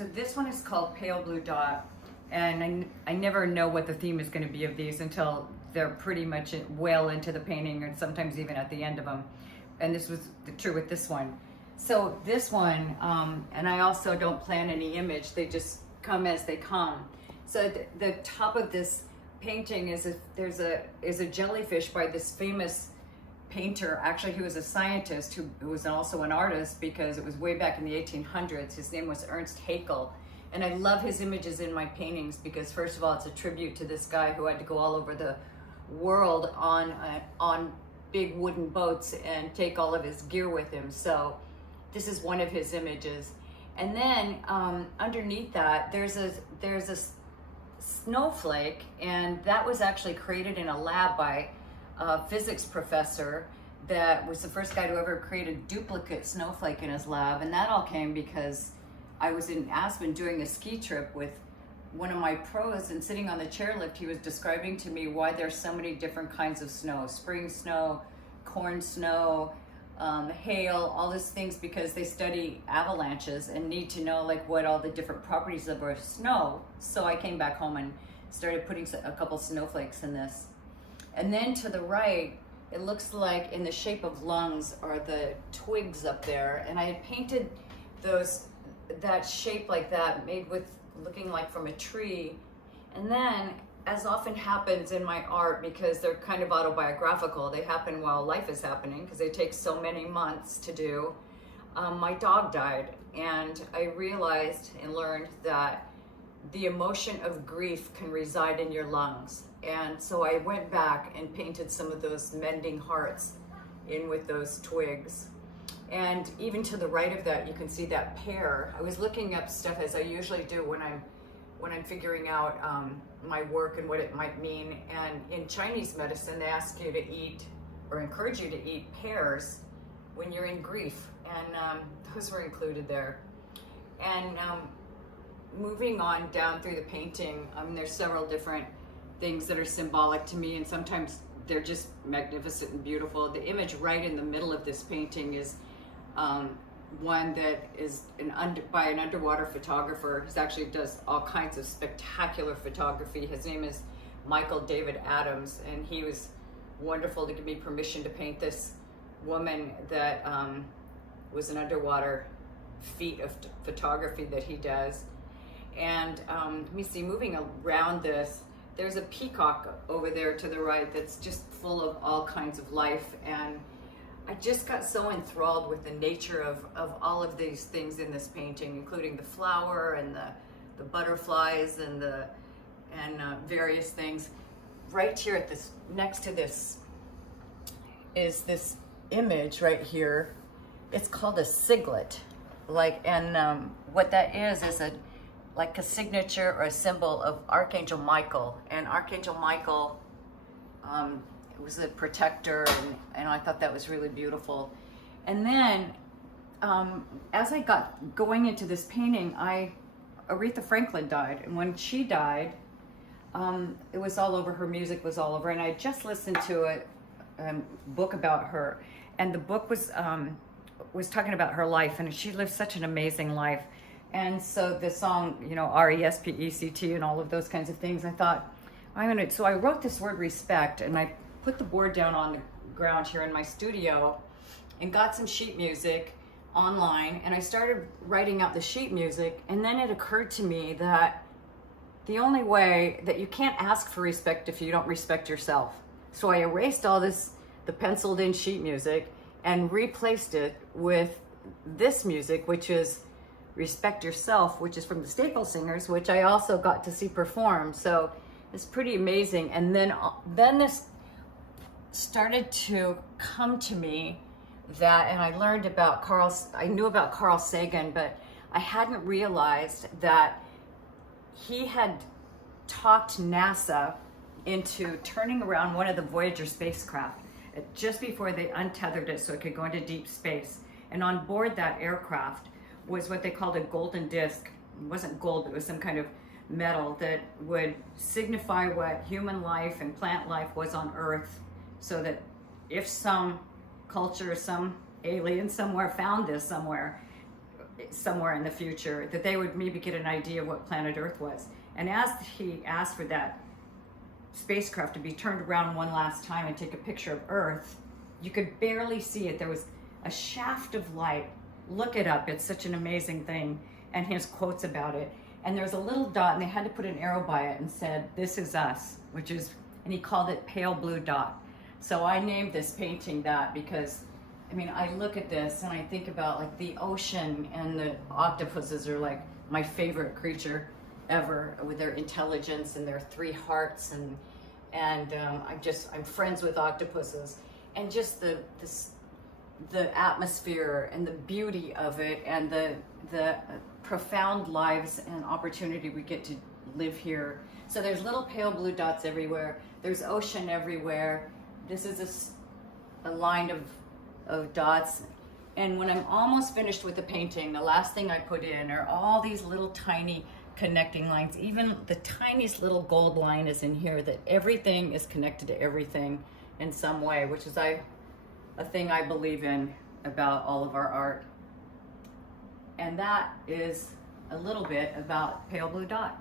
So this one is called Pale Blue Dot, and I never know what the theme is going to be of these until they're pretty much well into the painting, and sometimes even at the end of them. And this was true with this one. So this one, and I also don't plan any image, they just come as they come. So the top of this painting is a jellyfish by this famous painter. Actually, he was a scientist who was also an artist, because it was way back in the 1800s. His name was Ernst Haeckel. And I love his images in my paintings because, first of all, it's a tribute to this guy who had to go all over the world on big wooden boats and take all of his gear with him. So this is one of his images. And then underneath that, there's a snowflake, and that was actually created in a lab by a physics professor that was the first guy to ever create a duplicate snowflake in his lab. And that all came because I was in Aspen doing a ski trip with one of my pros, and sitting on the chairlift, he was describing to me why there's so many different kinds of snow: spring snow, corn snow, hail, all these things, because they study avalanches and need to know like what all the different properties of our snow. So I came back home and started putting a couple snowflakes in this. And then to the right, it looks like in the shape of lungs are the twigs up there. And I had painted that shape like that, made with looking like from a tree. And then, as often happens in my art, because they're kind of autobiographical, they happen while life is happening, because they take so many months to do. My dog died, and I realized and learned that the emotion of grief can reside in your lungs. And so I went back and painted some of those mending hearts in with those twigs. And even to the right of that, you can see that pear. I was looking up stuff, as I usually do when I'm figuring out my work and what it might mean. And in Chinese medicine, they ask you to eat, or encourage you to eat, pears when you're in grief. And those were included there. And moving on down through the painting, there's several different things that are symbolic to me, and sometimes they're just magnificent and beautiful. The image right in the middle of this painting is one that is by an underwater photographer. He actually does all kinds of spectacular photography. His name is Michael David Adams, and he was wonderful to give me permission to paint this woman that was an underwater feat of photography that he does. And let me see, moving around this, there's a peacock over there to the right that's just full of all kinds of life. And I just got so enthralled with the nature of all of these things in this painting, including the flower and the butterflies and various things. Right here at this, next to this, is this image right here. It's called a siglet, and what that is like a signature or a symbol of Archangel Michael. And Archangel Michael was a protector, and I thought that was really beautiful. And then as I got going into this painting, Aretha Franklin died, and when she died, it was all over. Her music was all over, and I just listened to a book about her, and the book was talking about her life, and she lived such an amazing life. And so the song, RESPECT and all of those kinds of things, I thought, so I wrote this word respect, and I put the board down on the ground here in my studio and got some sheet music online, and I started writing out the sheet music. And then it occurred to me that the only way that you can't ask for respect if you don't respect yourself. So I erased all the penciled in sheet music and replaced it with this music, which is Respect Yourself, which is from the Staple Singers, which I also got to see perform. So it's pretty amazing. And then this started to come to me and I learned about I knew about Carl Sagan, but I hadn't realized that he had talked NASA into turning around one of the Voyager spacecraft just before they untethered it so it could go into deep space. And on board that aircraft was what they called a golden disc. It wasn't gold, but it was some kind of metal that would signify what human life and plant life was on Earth, so that if some culture, some alien somewhere found this somewhere, somewhere in the future, that they would maybe get an idea of what planet Earth was. And as he asked for that spacecraft to be turned around one last time and take a picture of Earth, you could barely see it. There was a shaft of light. Look it up. It's such an amazing thing. And his quotes about it. And there was a little dot, and they had to put an arrow by it and said, "This is us," which is, and he called it pale blue dot. So I named this painting that because, I mean, I look at this and I think about like the ocean, and the octopuses are like my favorite creature ever, with their intelligence and their 3 hearts, and I'm friends with octopuses, and just the atmosphere and the beauty of it, and the profound lives and opportunity we get to live here. So there's little pale blue dots everywhere. There's ocean everywhere. This is a line of dots. And when I'm almost finished with the painting, the last thing I put in are all these little tiny connecting lines. Even the tiniest little gold line is in here, that everything is connected to everything in some way, which is a thing I believe in about all of our art. And that is a little bit about Pale Blue Dot.